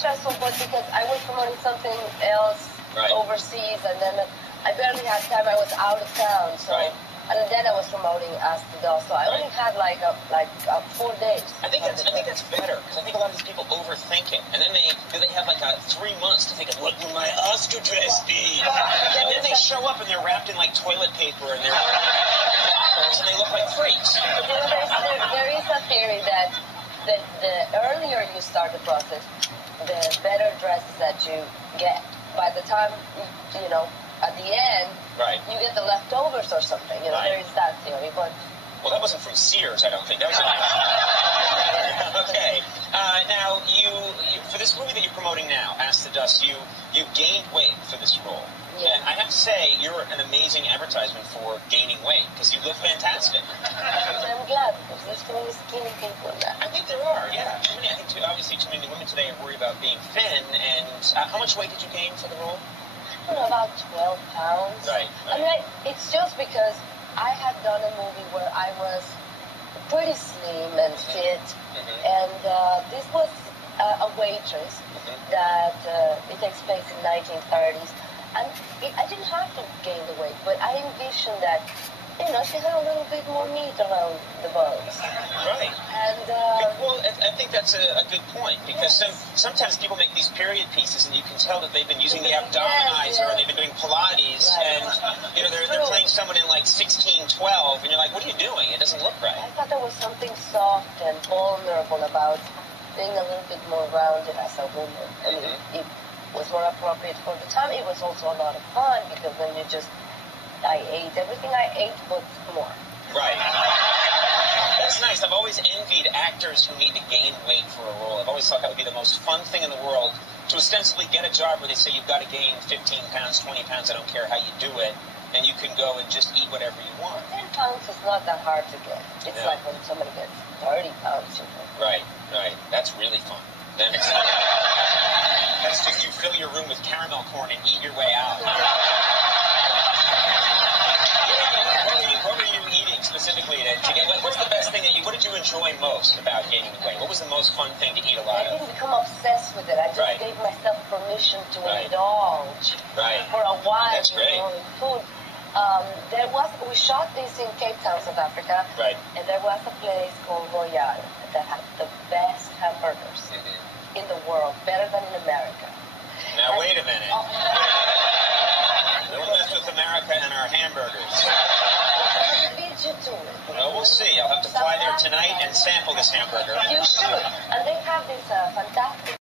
stressful, but because I was promoting something else overseas, and then I barely had time. I was out of town, so and then I was promoting Ask the Doll, so I only had like 4 days. I think that's better, because I think a lot of these people overthink it, and then they have like 3 months to think of what will my Oscar dress be, and then they show up and they're wrapped in like toilet paper and and they look like freaks. There is a theory that the earlier you start the process, the better dresses that you get. By the time at the end, you get the leftovers or something. There is that theory, but. Well, that wasn't from Sears, I don't think. That was okay. Now, you for this movie that you're promoting now, Ask the Dust, you gained weight for this role. Yeah. And I have to say, you're an amazing advertisement for gaining weight, because you look fantastic. I'm glad, because there's too many skinny people now. I think there are, yeah. Obviously, too many women today are worried about being thin. And how much weight did you gain for the role? I don't know, about 12 pounds. Right. I mean, it's just because I had done a movie where I was pretty slim and fit, and this was a waitress that it takes place in 1930s, and I didn't have to gain the weight, but I envisioned that, she had a little bit more meat around the bones. Right. And well, I think that's a good point, because sometimes people make these period pieces, and you can tell that they've been using the abdominizer, or they've been doing Pilates, and they're playing someone in like 1612, and you're like, what are you doing? It doesn't look right. I thought there was something soft and vulnerable about being a little bit more rounded as a woman. I mean, it was more appropriate for the time. It was also a lot of fun, because when I ate everything I ate, but more. Right. That's nice. I've always envied actors who need to gain weight for a role. I've always thought that would be the most fun thing in the world, to ostensibly get a job where they say you've got to gain 15 pounds, 20 pounds, I don't care how you do it, and you can go and just eat whatever you want. 10 pounds is not that hard to get. It's like when somebody gets 30 pounds. Right. That's really fun. Then that's just, you fill your room with caramel corn and eat your way out. What were you eating specifically? What's the best thing what did you enjoy most about gaining weight? What was the most fun thing to eat a lot of? I didn't become obsessed with it. I just gave myself permission to indulge for a while. That's great. In food. We shot this in Cape Town, South Africa, and there was a place called Royale that had the best hamburgers in the world, better than in America. Now, wait a minute. Don't mess with America and our hamburgers. Well, we'll see. I'll have to fly there tonight and sample this hamburger. You should. And they have this fantastic